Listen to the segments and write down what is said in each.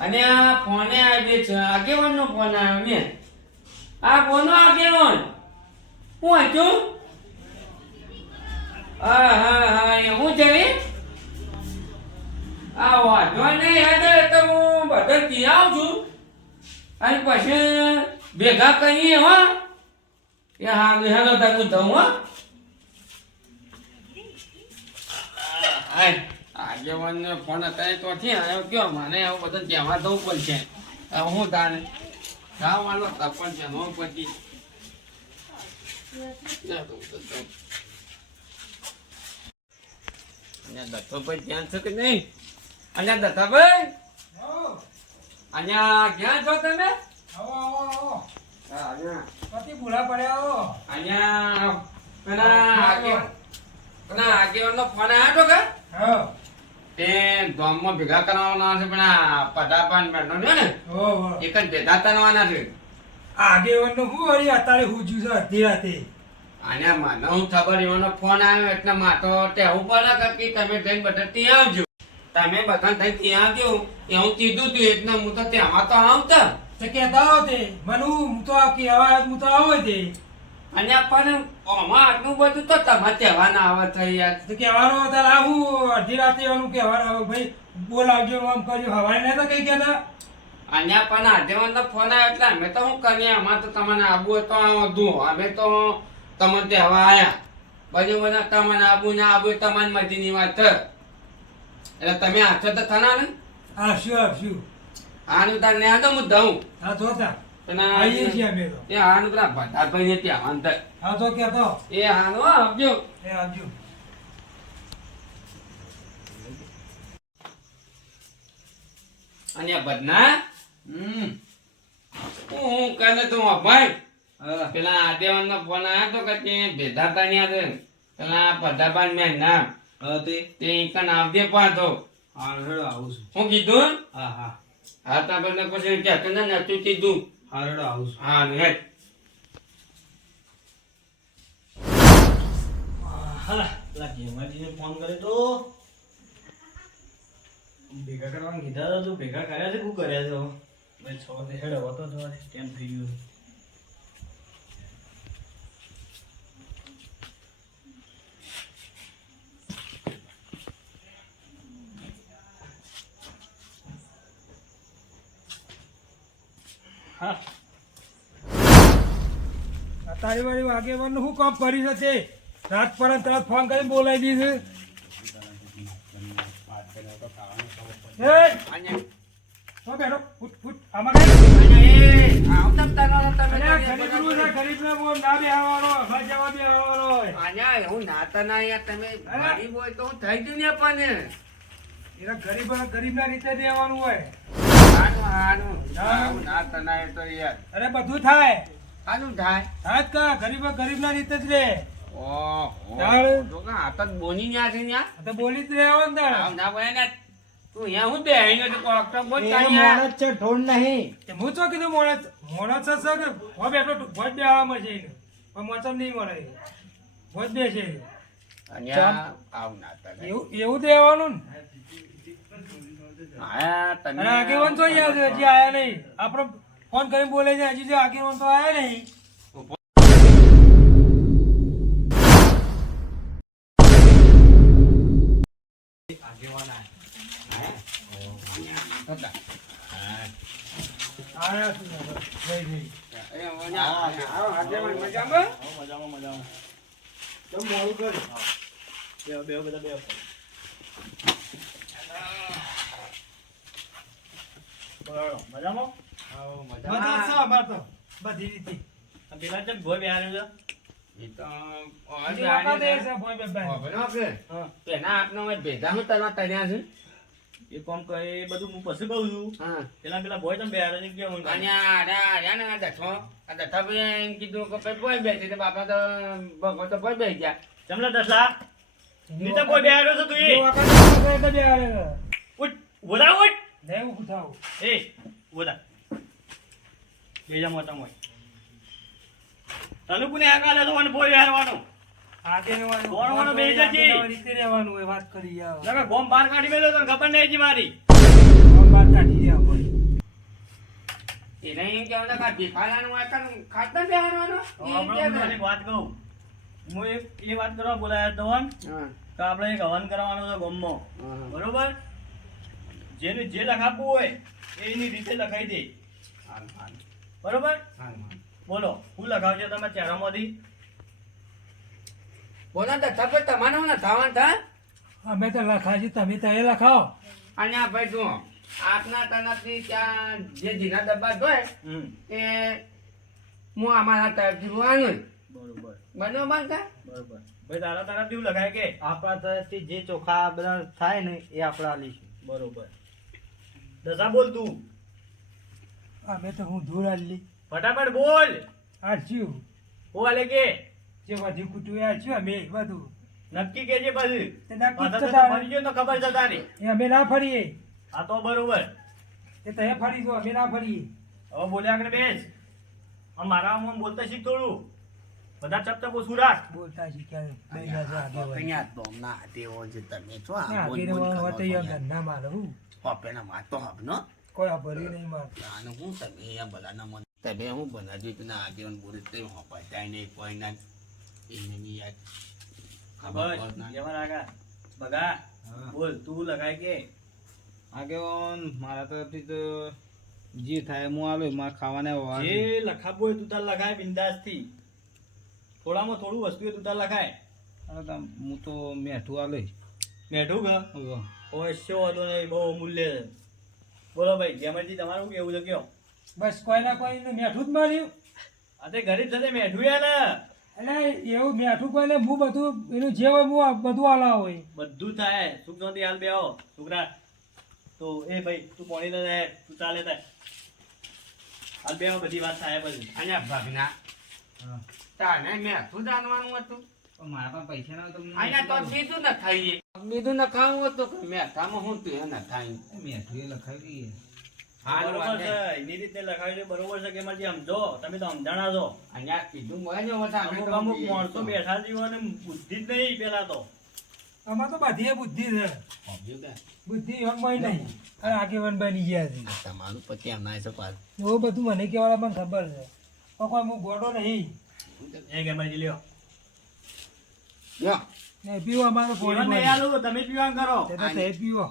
અને આ ફોને આવે છે આગેવાનનો ફોન આવ્યો ને આ કોનો આગેવાન હું હતું હા હા હા એવું છે આ વાંધો નહીં હેડે તો હું બધા ત્યાં આવું છું અને પછી ભેગા કરીએ હો એ હા હેલો તાર હું દઉં હો આગેવાનને ફોન અત્યારે તો થી આવ્યો કયો મને એવું બધું કહેવા દઉં પડશે હવે હું તાને ગામવાળો સરપંચ છે નો પછી દત્તોભાઈ ધ્યાન છે કે નહીં અહીંયા દત્તાભાઈ અહીંયા ક્યાં છો તમે અહીંયા આગેવાનનો ફોન આવ્યો કે તે ગામમાં ભેગા કરવાના છે પણ આ પદાપાન બેઠો ને એક જ ભેગા કરવાના છે આગેવાનનો હું વળી અત્યારે હુજ્યું છે અડધી રાતે અને મને હું ખબર એવાનો ફોન આવ્યો એટલે માતો ટેવું પડે કે તમે જઈને બધા ત્યાં આવજો તમે બધા થઈ ત્યાં આવજો એવું કીધું તું એટલે હું તો ત્યાંમાં તો આવતા તે કહેતા હો તે મને હું તો કહેવા હું તો આવો તે અને પણ આમાં આટલું બધું તો તમારે તહેવારના આવે થઈ યાર તો કહેવાનું તારે આવું અડધી રાતે એવાનું કહેવાનું આવે ભાઈ બોલાવજો આમ કર્યું હવાઈ નતા કઈ કહેતા અને પણ આગેવાનનો ફોન આવ્યો એટલે અમે તો શું કરીએ અમારે તો તમને આબુ તો વધુ અમે તો તમને તહેવાર આવ્યા બધું બધા તમને આબુ ના આબુ તમારી મરજીની વાત છે એટલે તમે આછો તો થના ને આવશું આનું તાર ને તો હું દઉં હા જોતા આવીએ છીએ અમે તો એ આનું પેલા ભટાભાઈ ને ત્યાં અંતર હા તો કહેતો એ હાનું આવજો એ આવજો અને બદના હું કને તો ભાઈ પેલા આદેવાન નો ફોન આવ્યો તો કે તે ભેદાતા ને છે પેલા પદાભાઈ મેં ના તે કન આવજે પાછો હા હેડો આવું છું હું કીધું હા હા હા તા બને પછી કહેતો ને નતું કીધું હા હેડો આવું છું હા ને હા પેલા જેમાજીને ફોન કર્યો તો ભેગા કરવાનું કીધા તો ભેગા કર્યા છે શું કર્યા છે ભાઈ છો તે હેડો હતો તો કેમ થઈ ગયું હા તારી વાળી આગેવાનું શું કામ કરી છે રાત પર તરત ફોન કરીને બોલાવી દીધું ગરીબ ના રીતે દેવાનું હોય અરે બધું થાય ગરીબ ના રીતે જ રે બોની ન્યા છે ન્યા તો બોલી જ રહેવાનું ના બોલે ને તું અહીંયા હું બેહીને તો કોકટો બોલ મોણસ છે ઢોળ નહીં હું તો કીધું મોણસ છે કે ભોજ બેઠો ભોજ બેહવા મળશે એને પણ મોચમ નહીં મળે ભોજ બે છે એવું દેવાનું ને આગેવાન તો હજી આયા નહીં આપડે ફોન કરીને બોલે છે હજી આગેવાન તો આયા નહીં બધી રીતે પેલા ચમ ભોય બેહારે છે એ તો પેલા આપનો ભેગા હું તરવા તર્યા છે એ કોમ કહે બધું હું પછી કહું છું પેલા ભોય તમે બેહારે છે કેવું દત્તાભાઈ કીધું કે ભોય બેસી બાપા તો ભગવાન તો ભોય બેસી ગયા જમલા દસલા નીચે ભોય બેહાર્યો છે તું ઉઠ બોલા ઉઠ દેવું ઉઠાવ એ બોલા બેજા મોટા મોય તને કોને આકાલે તો મને ભોય બેહારવાનો આગેવાનો કોણ બેજા છે રીતે રહેવાનું હોય વાત કરી યાર લગા ગોમ બહાર કાઢી મેલ્યો તો ખબર નહીં જી મારી આમ વાત કાઢી રહ્યા હોય. એને એમ કહેવાનું કે આ ભીખાલાનું આ કાન ખાતર બેહવાનો? એમ હમણાં કે હું તને એક વાત કહું. હું એ વાત કરવા બોલાયા તો હન, હા. કે આપણે એક હવન કરવાનો છે ગામમાં. હા. બરોબર? જેને જે લખાવવું હોય એ એની રીતે લખાઈ દે. હાલ, હાલ, બરોબર? હાલ, હાલ. બોલો હું લખાવજો તમે ચહેરામાંથી? બોલો તો તમે તમારે હું થવાનું થાય? અમે તો લખાજી, તમે તો એ લખાવો. અને આ ભાઈ જુઓ, આપના તરફથી ત્યાં જે જીના ડબ્બા ધોય હમ એ હું અમારા તરફથી જોવાનું બરોબર બરોબર છે? બરોબર. ભાઈ તારા તરફથી એવું લખાય કે આપણા તરફથી જે ચોખા બધા થાય ને એ આપણે આલીશું. બરોબર. દશા બોલ તું. અમે તો હું ધૂળ આલી ફટાફટ બોલ. આચ્યું બોલે કે જે બધી કુટુંબ આચ્યું અમે બધું નક્કી કેજે પછી. તે નક્કી પાછા તો તો તારે. ફરી ગયો તો ખબર છે તારી. એ અમે ના ફરીએ. આ તો બરોબર. એ તો એ ફરી જો, અમે ના ફરીએ. હવે બોલ્યા આગળ બેસ. આમ મારા આમ બોલતા શીખ થોડું. બધા ચપચપ ઓછું રાખ. બોલતા શીખ્યા લઈ જાજો આગેવાન. અહીંયા તો હમણાં આટેવો છે તમે છો આ ના, બોલ આગેવાન બોલ હોય તો કરો એમ છો ના મારે હું. હોપેના માતો હબનો કોઈ આ ભર્યું નહીં મારે. આનું હું તમે અહીંયા બલાના મન તમે હું બનાવ્યું કે ના આગેવાન બોલે તે હોપા જાય નહીં કોઈ ના એને બી યાદ ખબર બસ, પડ ના જેવા રાગા. બગા બોલ તું લગાય કે આગેવાન મારા તરફથી તો જે થાય હું આલું મારે ખાવાના હોવા જે લખાવવું હોય તું તાર લખાય બિંદાસથી. થોડામાં થોડું વસ્તુ હોય તું તાર લખાય. હું તો મેઠું આલું. મેઠું કે ઓછો હતો નહીં, બહુ અમૂલ્ય છે. બોલો ભાઈ જેમરજી તમારું શું કેવું છે કયો? બસ કોઈના કોઈને મેઠું જ માર્યું. આ તે ગરીબ સાથે મેઠું યાર ને. એટલે એવું મેઠું કોઈને હું બધું એનું જે હોય હું બધું આલા હોય. બધું થાય. સુખ શાંતિ હાલ બે આવો છોકરા. તો એ ભાઈ તું પોણી લે જાય, તું ચાલે થાય હાલ બે આવો, બધી વાત થાય પછી. અહીંયા ભગના તાને મેં શું જાણવાનું હતું? મારા પાસે પૈસા ના હોય તો અહીંયા તો બીજું ન ખાઈએ. બીજું ન ખાવું હતું કે મેઠામાં હું તું એ ન થાય. મેઠું એ લખાવી દઈએ. હાલ બરોબર વાંધે. છે એની રીતે લખાવ્યું છે બરોબર છે કે એમાંથી સમજો તમે તો સમજાણા છો. અહીંયા કીધું હોય ને બધા અમે અમુક તો અમુક બીજું માણસો બેઠા જીવો ને બુદ્ધિ જ નહીં પેલા તો. આમાં તો બધી બુદ્ધિ છે. હોબ્યું કે બુદ્ધિ એમાં નહીં. અને આગેવાન બની ગયા છે. તમારું પછી એમ ના છે પાછું એવું બધું મને કહેવાના પણ ખબર છે. પણ કોઈ હું ગોડો નહીં. એ ગેમરજી લ્યો. લ્યો, ને પીવો અમારો પીવા નહીં આલું, તમે પીવા કરો. તે પીવો.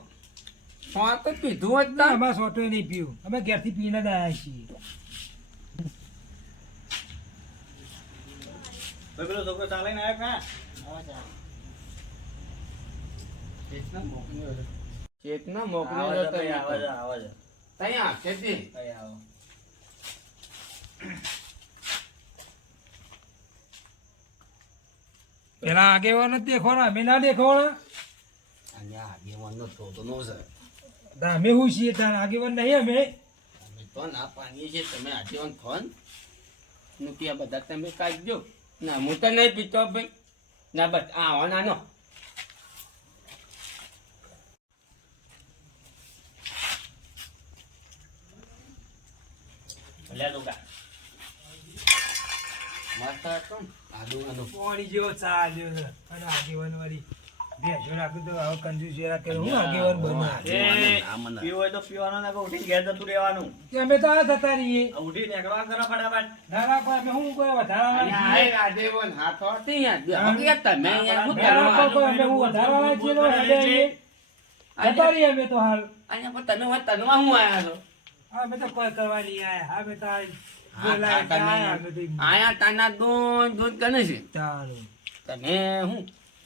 હા તો કીધું હોત ના ને. અમારે સોટો નહીં પીવું. અમે ઘેરથી પીને જ આવ્યા છીએ. ભાઈ પેલો છોકરો ચાલે ને આવ્યો કા? ચેતના આવે મોકલી છે ભાઈ, આવે છે, આવે છે. ત્યાં ખેતી ભાઈ આવો. પેલા આગેવાન જ દેખવાના, અમે ના દેખવાના. અહીંયા આગેવાનનો થોતો નો છે તાર અમે શું છીએ તાર આગેવાન નહીં અમે. અમે તો ના પાણીએ છીએ તમે આગેવાન ફોન રૂપિયા બધા તમે કાઢજો. ના હું તો નહીં પીતો ભાઈ. ના બસ આવો નાનો. લે છોકરા. મસ્ત હતો ને આદુવાનો પાણી જેવો ચા લ્યો છે. અને આગેવાન વાળી ભેંસો રાખું તો હવે કંજૂસ રાખે હું આગેવાન બન્યા. એ, ના મને. પીવું હોય તો પીવાનું ના ઉઠી ઘેર જતું રહેવાનું. કે અમે તો આ જતા રહીએ. આ ઉઠી નીકળવા કરો ફટાફટ. ના રાખો અમે શું કોઈ વધારાના અહીંયા છીએ. આય રાજેવન હાથો હતી અહીંયા. બે વખત તમે અહીંયા શું ના રાખો કરવા? કોઈ અમે શું વધારાના છીએ ને હેડે આવીએ. જતા રહીએ અમે તો હાલ. અહીંયા પણ તમે હોત તનવા હું આયા છો? અમે તો કોઈ કરવા નહીં આયા. અમે તો આ હા, બોલાય તમે આયા અમે તો એમ. આયા તાના દૂધ કરે છે. તારું. તમે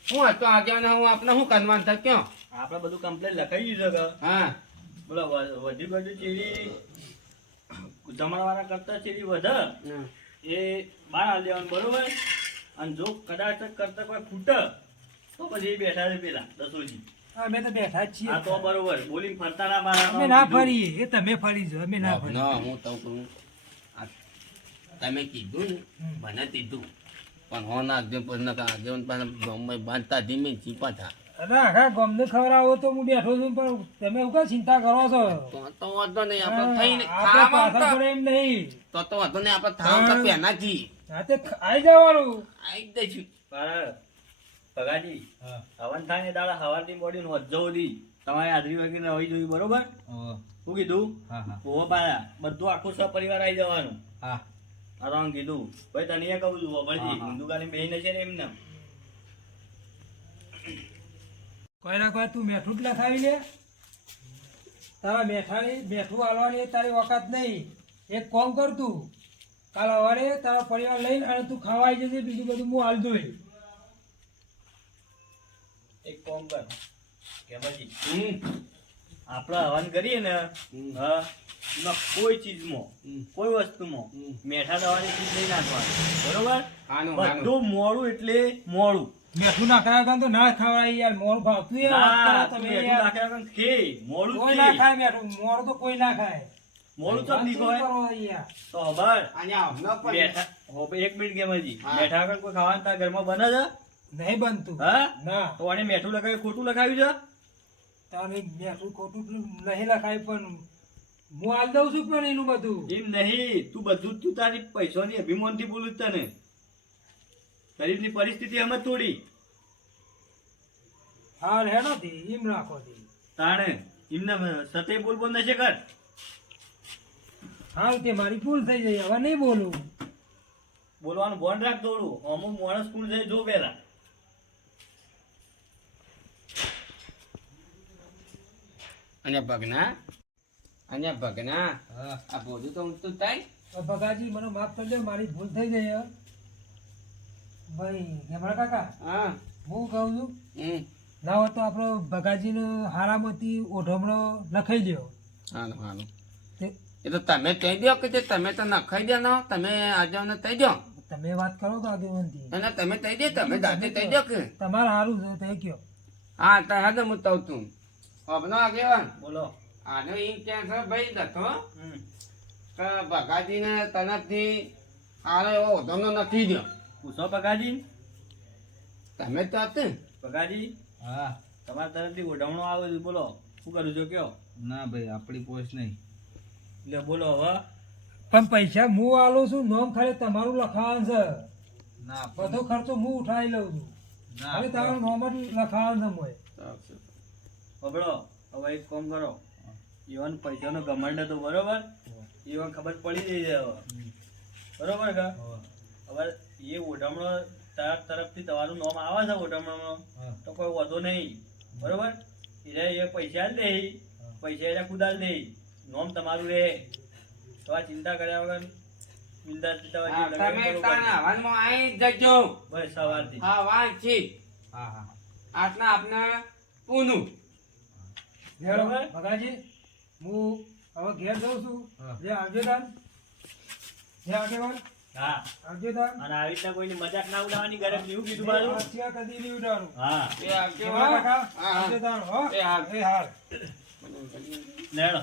હું હતો આગેવાન હું આપણે શું કરવાનું થાય ક્યાં? આપણે બધું કમ્પ્લેટ લખાઈ દીધું છે કે હા બોલો વધી બધું ચીડી જમણવાળા કરતા ચીડી વધે હમ. એ બહાર હાલ દેવાનું બરોબર. અને જો કદાચ કરતા કોઈ ખૂટે તો પછી એ બેઠા છે પેલા દસોજી. અમે તો બેઠા જ છીએ. હા તો બરોબર બોલિંગ ફરતા ના બહાર અમે ના ફરીએ. એ તમે ફરી જો અમે ના ફરીએ. ના હું તો કહું આ તમે કીધું ને હમ. મને કીધું પણ હો નાખજો પછી નકા આગેવાન પાસે ગામમાં બાંધતા ધીમે ચીપા થા અરે આખા ગામને ખવડાવો તો હું બેઠો છું પણ તમે એવું કઈ ચિંતા કરો છો? તો વાંધો નહીં આપણે થઈને આપણે ખાવામાં પાછળ પડે એમ નહીં. તો વાંધો નહીં આપણે થાવ તો પહેલા જી હા તે આઈ જવાનું. આવી જ દઈશું બરાબર. ભગાજી હા હવન થાય ને દાડા હવારથી મોડી હોજો સુધી તમારે હાજરી વગેરે હોવી જોઈએ બરોબર ઓહો. શું કીધું હા હા ઓહો પાયા બધું આખું સપરિવાર આવી જવાનું હા આ તો આમ કીધું ભાઈ તને એ કહું છું વળજી હા, હા. દુકાને બેહીને છે ને એમને કોઈ ના કોઈ તું મેઠું જ લખાવી લે તારા મેઠું હાલવાની તારી વખત નહીં એક કોમ કર તું કાલ સવારે તારા પરિવાર લઈને અને તું ખાવા આવી જજે બીજું બધું હું હાલ દઉં એક કામ કર કેમાજી હમ. આપણે હવન કરીએ ને હા એમાં કોઈ ચીજમાં કોઈ વસ્તુમાં હમ. મેઠા દવાની ચીજ નહીં નાખવાની બરોબર હાનું, બધું મોડું એટલે મોડું મેઠું નાખાયા વગર તો ના ખવડાય યાર મોડું ભાવતું એ વાત કરો ના, તું તમે મેઠું યાર. નાખ્યા વગર ખે, મોડું જ કોઈ ખે. ના ખાય મેઠું મોડું તો કોઈ ના ખાય મોડું તો જ નહીં શું ખવાય. કરો યાર? તો ખબર અહીંયા હમણાં પણ બેઠા હો, એક મિનિટ કેમાજી હા. બેઠા વગર કોઈ ખાવાનું તારા ઘરમાં બને છે નહીં બનતું હા ના તો આને મેઠું લગાવ્યું ખોટું લખાવ્યું છે તારે મેઠું ખોટું નહીં લખાય પણ હું હાલ દઉં છું પણ એનું બધું એમ નહીં તું બધું તું તારી પૈસાની અભિમાનથી બોલું જ તને ગરીબની પરિસ્થિતિ એમ જ થોડી હાલ હેડો થી એમ રાખો થી તાણે એમને સતે બોલ બોલ નશે કર હાલ તે મારી ભૂલ થઈ જાય હવે નહીં બોલું બોલવાનું બોન રાખ થોડું અમુક માણસ કોણ જાય જો પેલા અહીંયા ભગના હા આ બધું તો ઊંચું થાય હવે ભગાજી મને માફ કરજો મારી ભૂલ થઈ ગઈ હે. ભાઈ ગેમડા કાકા હા હું કહું છું હમ. ના હોય તો આપણો ભગાજીનો હારામાંથી ઓઢમણો લખાઈ લ્યો હાનું હાનું તે- એ તો તમે કહી દો કે જે તમે તો નખાઈ દો ને તમે આજે કહી દો તમે વાત કરો તો આગેવાનથી અને તમે કહી દે તમે દાદે કહી દો કે તમારે સારું છે તે કયો હા તો હા તો હું કહું તું અબનો આગેવાન બોલો આનો એમ ક્યાં છે ભાઈ દત્તો હમ. કે ભગાજીને તરફથી આનો એવો ઓધમનો નથી દો પૂછો પગાજી તમે તો હતું પગાજી હા તમારા તરફથી ગોઠવણો આવે છે બોલો શું કરું છો કયો ના ભાઈ આપણી પોચ નહીં એટલે બોલો હવે પણ પૈસા હું આલું છું નોમ ખાલી તમારું લખાવાનું છે ના બધો ખર્ચો હું ઉઠાવી લઉં છું ના ખાલી તમારું નોમ જ લખાવાનું છે મોય બબડો હવે એક કામ કરો ઈવન પૈસાનો ઘમંડ હતો બરોબર ઈવન ખબર પડી જઈ છે હવે બરોબર કે હવે એ ઓઢમણો તારા તરફથી તમારું નામ આવે છે ઓઢમણો હા. તો કોઈ વધો નહીં બરોબર એટલે એ પૈસા જ દે પૈસા એટલે ખુદા જ દે નોમ તમારું રહે તો આ ચિંતા કર્યા વગર બિંદાસ હા, તમે તાને હવનમાં આવી જ જજો બસ સવારથી હા વાંચી હા હા આટલા આપને પૂનું હેડો બરાબર. ભગાજી હું હવે ઘેર જઉં છું હા. જે આગેવાન જે આગેવાન હા આગેવાન અને આવી રીતના કોઈની મજાક ના ઉડાવવાની ગરજ નહીં. શું કીધું મારું હાથિયા કદી નહીં ઉડાડું હા એ કેવા આગેવાન કાકા હા, હા. આગેવાન હો એ હાલ. એ હાલ લેડો